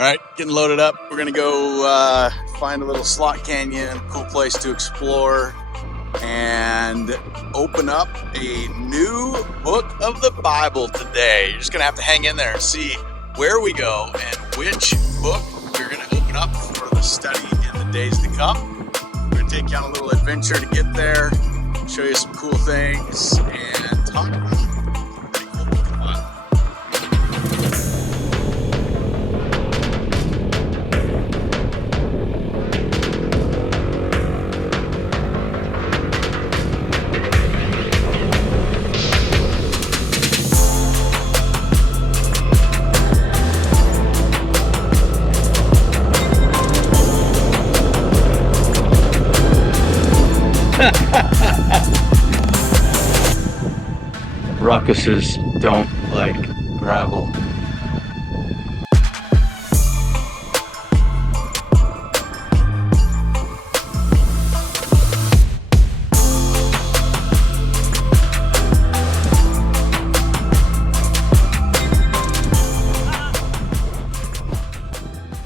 All right, getting loaded up. We're gonna go find a little slot canyon, a cool place to explore, and open up a new book of the Bible today. You're just gonna have to hang in there and see where we go and which book we're gonna open up for the study in the days to come. We're gonna take you on a little adventure to get there, show you some cool things, and talk about it. Pretty cool book of the Bible. Ruckuses don't like gravel.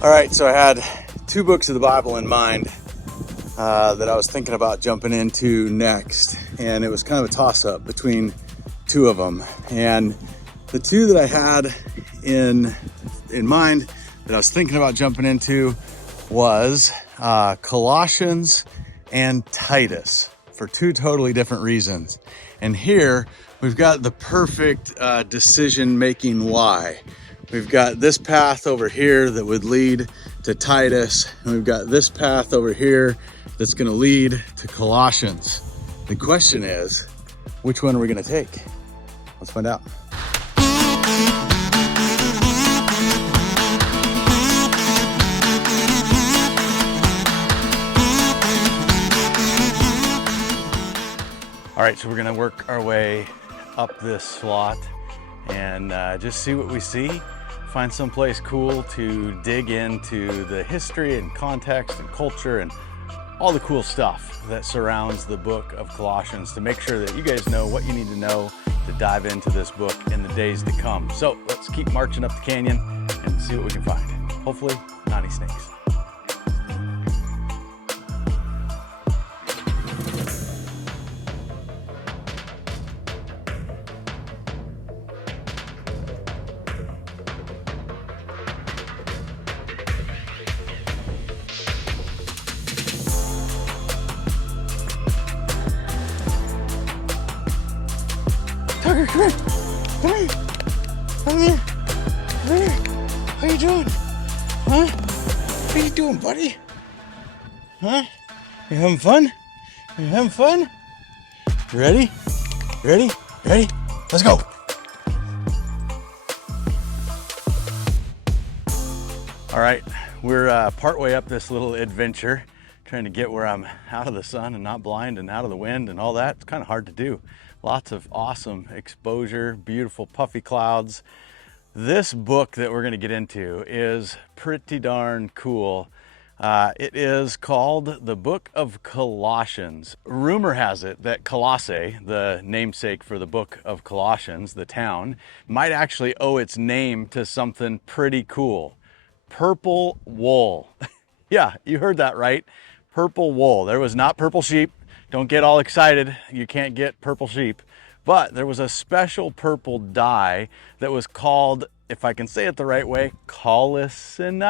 All right, so I had two books of the Bible in mind that I was thinking about jumping into next, and it was kind of a toss-up between two of them. And the two that I had in mind that I was thinking about jumping into was Colossians and Titus, for two totally different reasons. And here we've got the perfect decision-making why. We've got this path over here that would lead to Titus, and we've got this path over here that's going to lead to Colossians. The question is, which one are we going to take? Let's find out. All right, so we're going to work our way up this slot and just see what we see. Find someplace cool to dig into the history and context and culture and all the cool stuff that surrounds the book of Colossians to make sure that you guys know what you need to know to dive into this book in the days to come. So let's keep marching up the canyon and see what we can find. Hopefully, not any snakes. Tucker, come here. Come here. Come here. Come here. How you doing? Huh? What are you doing, buddy? Huh? You having fun? You having fun? Ready? Ready? Ready? Let's go. All right, we're partway up this little adventure, trying to get where I'm out of the sun and not blind and out of the wind and all that. It's kind of hard to do. Lots of awesome exposure, beautiful puffy clouds. This book that we're going to get into is pretty darn cool. It is called the Book of Colossians. Rumor has it that Colossae, the namesake for the Book of Colossians, the town, might actually owe its name to something pretty cool. Purple wool. Yeah, you heard that right. Purple wool. There was not purple sheep. Don't get all excited. You can't get purple sheep. But there was a special purple dye that was called, if I can say it the right way, Colossae.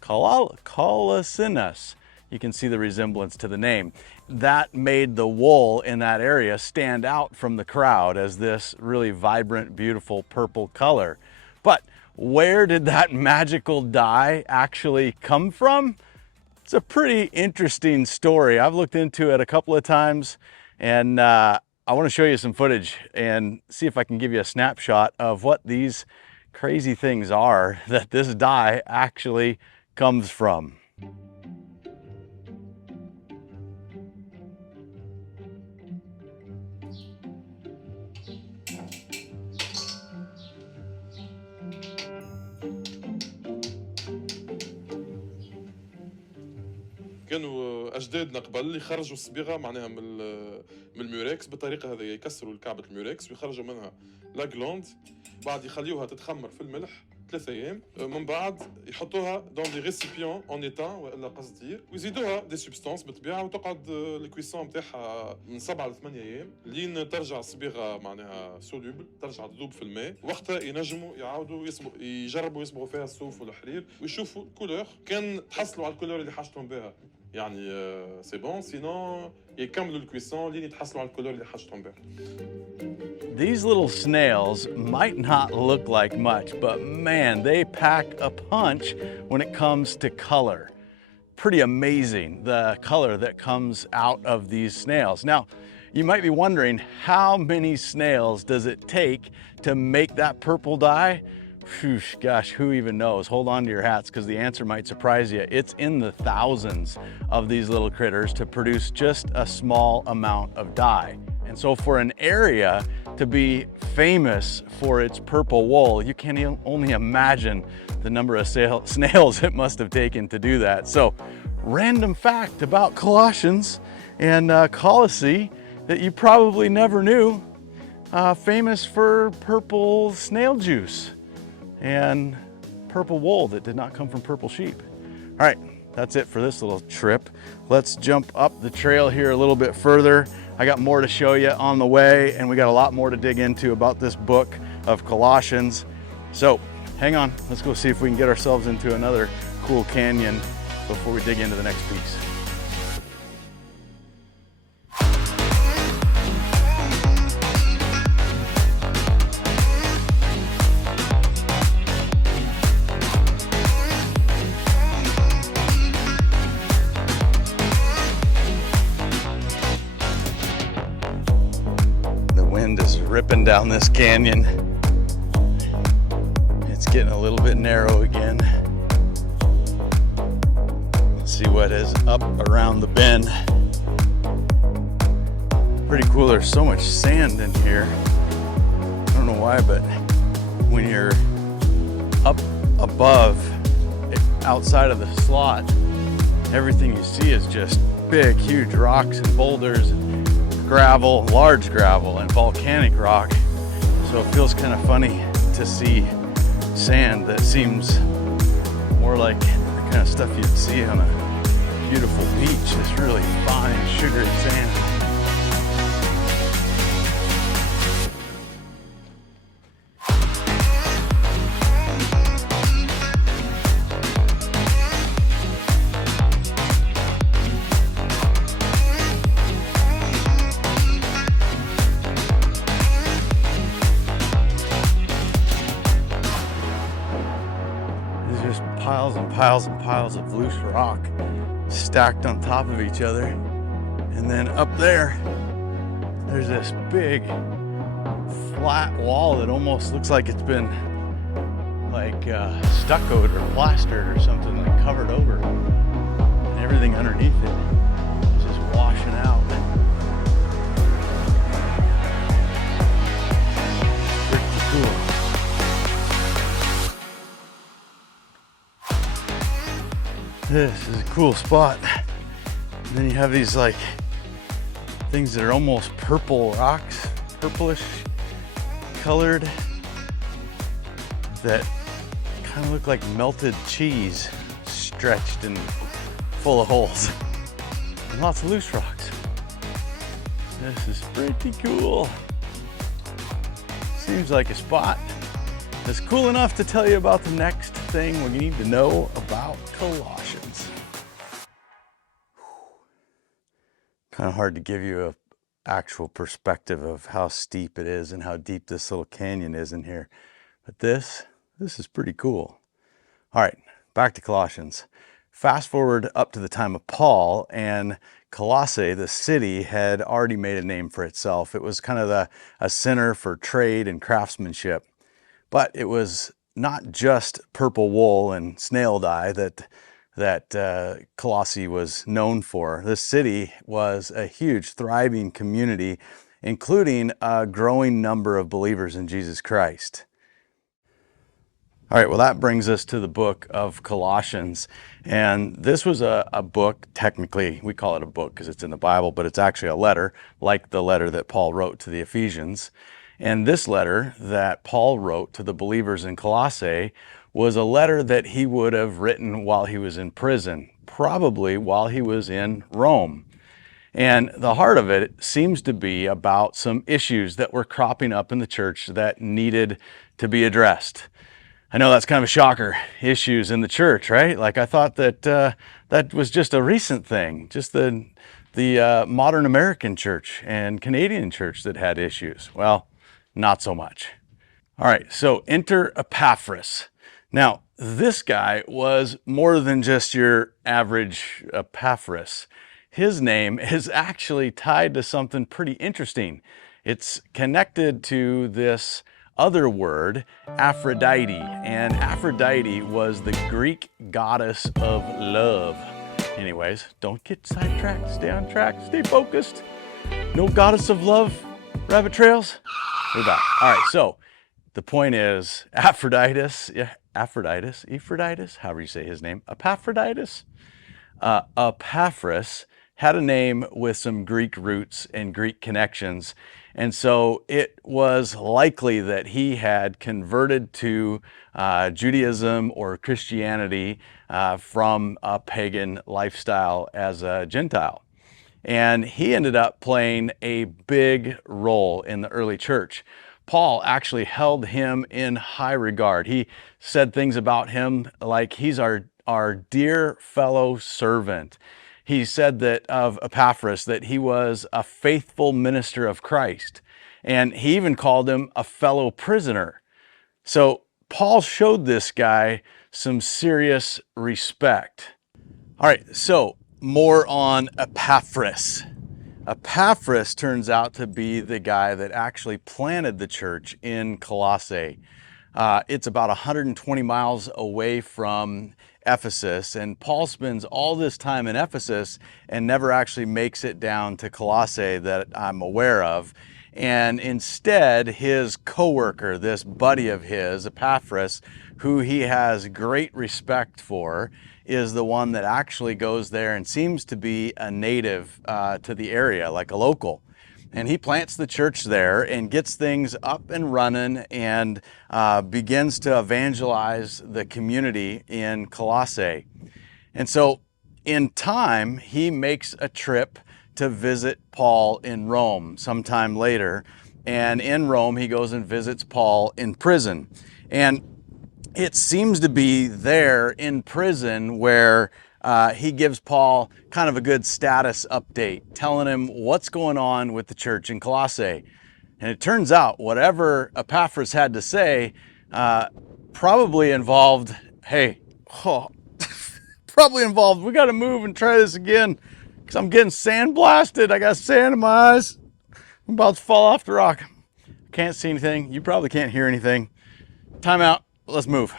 Colossae. You can see the resemblance to the name. That made the wool in that area stand out from the crowd as this really vibrant, beautiful purple color. But where did that magical dye actually come from? It's a pretty interesting story. I've looked into it a couple of times, and I want to show you some footage and see if I can give you a snapshot of what these crazy things are that this dye actually comes from. كانوا اجدادنا قبل اللي يخرجوا الصبيغه معناها من الميوركس بالطريقه هذه، يكسروا كعبه الميوركس ويخرجوا منها لا جلوند، بعد يخليوها تتخمر في الملح 3 ايام من بعد يحطوها دون دي ريسيبيون اون ايتان والا قصدير ويزيدوها دي سبستانس بالطبيعه وتقعد الكويسون نتاعها من 7 ل 8 ايام لين ترجع الصبيغه معناها سولوبل ترجع تذوب في الماء وقتها ينجموا يعاودوا يجربوا يصبغوا فيها الصوف والحرير ويشوفوا الكولور كان تحصلوا على الكولور اللي حاجتهم بها يعني سي بون سينون يكملوا الكويسون لين يتحصلوا على الكولور اللي حاجتهم بها. These little snails might not look like much, but man, they pack a punch when it comes to color. Pretty amazing, the color that comes out of these snails. Now, you might be wondering, how many snails does it take to make that purple dye? Whew, gosh, who even knows? Hold on to your hats because the answer might surprise you. It's in the thousands of these little critters to produce just a small amount of dye. And so for an area to be famous for its purple wool, you can only imagine the number of snails it must have taken to do that. So, random fact about Colossians and Colossae that you probably never knew, famous for purple snail juice and purple wool that did not come from purple sheep. All right, that's it for this little trip. Let's jump up the trail here a little bit further. I got more to show you on the way, and we got a lot more to dig into about this book of Colossians. So hang on, let's go see if we can get ourselves into another cool canyon before we dig into the next piece. Is ripping down this canyon. It's getting a little bit narrow again. Let's see what is up around the bend. Pretty cool, there's so much sand in here. I don't know why, but when you're up above, outside of the slot, everything you see is just big, huge rocks and boulders, gravel, large gravel, and volcanic rock. So it feels kind of funny to see sand that seems more like the kind of stuff you'd see on a beautiful beach. This really fine, sugary sand. Piles and piles and piles of loose rock stacked on top of each other. And then up there, there's this big flat wall that almost looks like it's been like stuccoed or plastered or something, like covered over. And everything underneath it is just washing out. Pretty cool. This is a cool spot. And then you have these like things that are almost purple rocks, purplish colored, that kind of look like melted cheese stretched and full of holes. And lots of loose rocks. This is pretty cool. Seems like a spot that's cool enough to tell you about the next thing we need to know about Colossians. Kind of hard to give you an actual perspective of how steep it is and how deep this little canyon is in here. But this is pretty cool. All right, back to Colossians. Fast forward up to the time of Paul, and Colossae, the city, had already made a name for itself. It was kind of a center for trade and craftsmanship. But it was not just purple wool and snail dye that Colossae was known for. This city was a huge, thriving community, including a growing number of believers in Jesus Christ. All right, well, that brings us to the book of Colossians. And this was a book, technically, we call it a book because it's in the Bible, but it's actually a letter, like the letter that Paul wrote to the Ephesians. And this letter that Paul wrote to the believers in Colossae was a letter that he would have written while he was in prison, probably while he was in Rome. And the heart of it seems to be about some issues that were cropping up in the church that needed to be addressed. I know that's kind of a shocker, issues in the church, right? Like I thought that that was just a recent thing, just the modern American church and Canadian church that had issues. Well, not so much. All right, so enter Epaphras. Now, this guy was more than just your average Epaphras. His name is actually tied to something pretty interesting. It's connected to this other word, Aphrodite, and Aphrodite was the Greek goddess of love. Anyways, don't get sidetracked, stay on track, stay focused. No goddess of love, rabbit trails? We're back. All right, so the point is Epaphroditus, however you say his name, Epaphroditus. Epaphras had a name with some Greek roots and Greek connections. And so it was likely that he had converted to Judaism or Christianity from a pagan lifestyle as a Gentile. And he ended up playing a big role in the early church. Paul actually held him in high regard. He said things about him like he's our dear fellow servant. He said that of Epaphras that he was a faithful minister of Christ. And he even called him a fellow prisoner. So Paul showed this guy some serious respect. All right, so more on Epaphras. Epaphras turns out to be the guy that actually planted the church in Colossae. It's about 120 miles away from Ephesus, and Paul spends all this time in Ephesus and never actually makes it down to Colossae that I'm aware of. And instead, his co-worker, this buddy of his, Epaphras, who he has great respect for, is the one that actually goes there and seems to be a native to the area, like a local. And he plants the church there and gets things up and running and begins to evangelize the community in Colossae. And so in time, he makes a trip to visit Paul in Rome sometime later. And in Rome, he goes and visits Paul in prison. And it seems to be there in prison where he gives Paul kind of a good status update, telling him what's going on with the church in Colossae. And it turns out whatever Epaphras had to say probably involved, probably involved, we got to move and try this again because I'm getting sandblasted. I got sand in my eyes. I'm about to fall off the rock. Can't see anything. You probably can't hear anything. Time out. Let's move.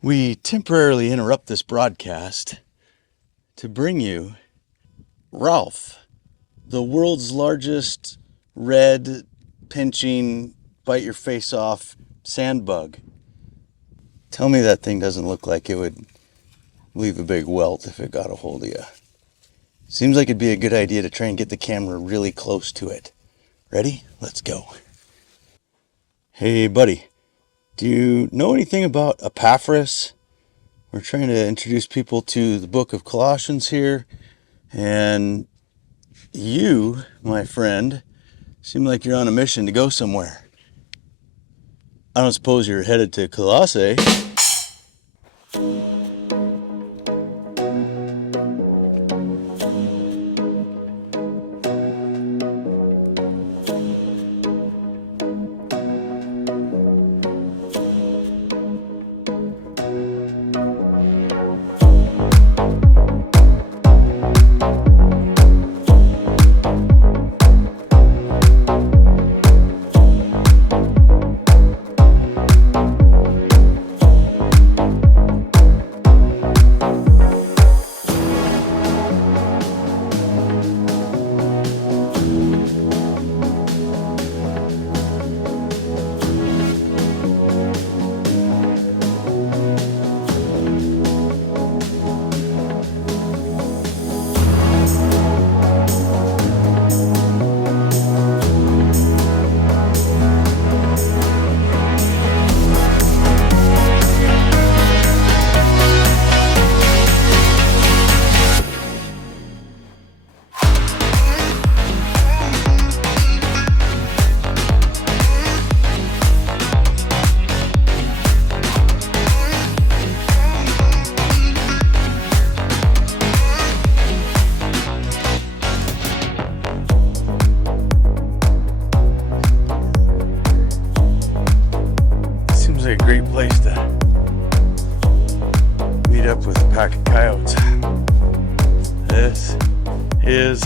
We temporarily interrupt this broadcast to bring you Ralph, the world's largest red, pinching, bite your face off sand bug. Tell me that thing doesn't look like it would leave a big welt if it got a hold of you. Seems like it'd be a good idea to try and get the camera really close to it. Ready? Let's go. Hey, buddy. Do you know anything about Epaphras? We're trying to introduce people to the Book of Colossians here. And you, my friend, seem like you're on a mission to go somewhere. I don't suppose you're headed to Colossae. meet up with a pack of coyotes. This is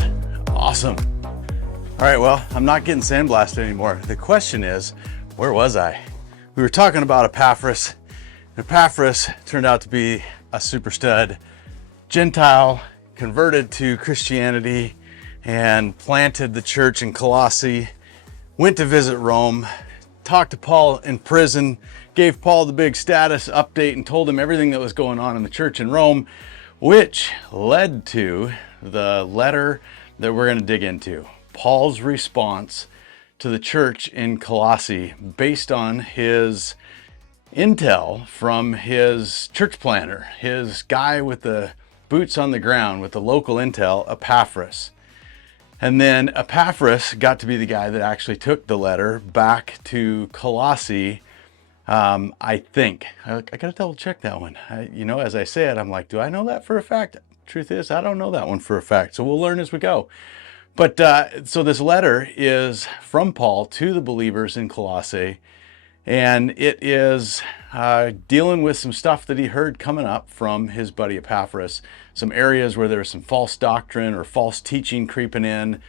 awesome. All right, well, I'm not getting sandblasted anymore. The question is, where was I? We were talking about Epaphras. Epaphras turned out to be a super stud, Gentile, converted to Christianity, and planted the church in Colossae, went to visit Rome, talked to Paul in prison, gave Paul the big status update and told him everything that was going on in the church in Rome, which led to the letter that we're going to dig into. Paul's response to the church in Colossae based on his intel from his church planner, his guy with the boots on the ground with the local intel, Epaphras. And then Epaphras got to be the guy that actually took the letter back to Colossae. I think. I gotta double check that one. As I say it, I'm like, do I know that for a fact? Truth is, I don't know that one for a fact. So we'll learn as we go. But so this letter is from Paul to the believers in Colossae. And it is dealing with some stuff that he heard coming up from his buddy Epaphras. Some areas where there's some false doctrine or false teaching creeping in.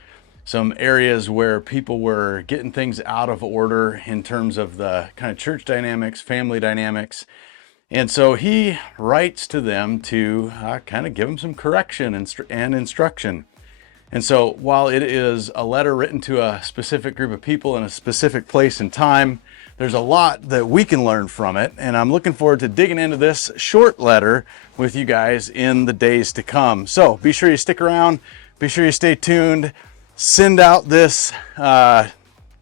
Some areas where people were getting things out of order in terms of the kind of church dynamics, family dynamics. And so he writes to them to kind of give them some correction and instruction. And so while it is a letter written to a specific group of people in a specific place and time, there's a lot that we can learn from it. And I'm looking forward to digging into this short letter with you guys in the days to come. So be sure you stick around. Be sure you stay tuned. Send out this kind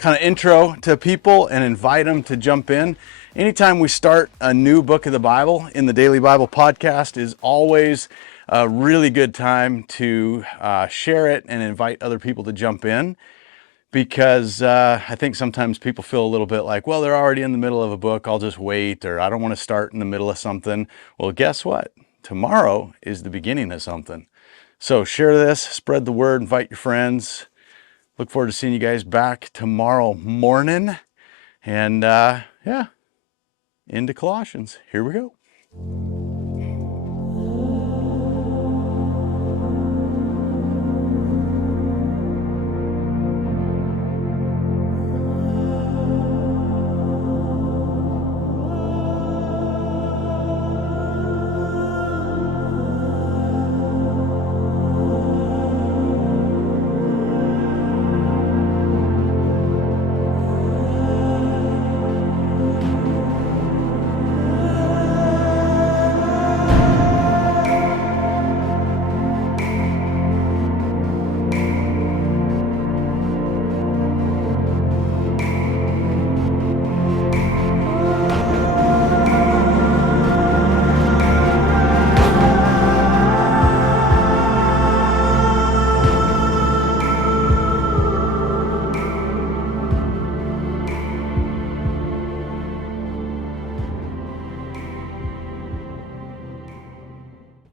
of intro to people and invite them to jump in. Anytime we start a new book of the Bible in the Daily Bible Podcast is always a really good time to share it and invite other people to jump in, because I think sometimes people feel a little bit like, well, they're already in the middle of a book, I'll just wait, or I don't want to start in the middle of something. Well, guess what? Tomorrow is the beginning of something. So share this, spread the word, invite your friends. Look forward to seeing you guys back tomorrow morning. And into Colossians. Here we go.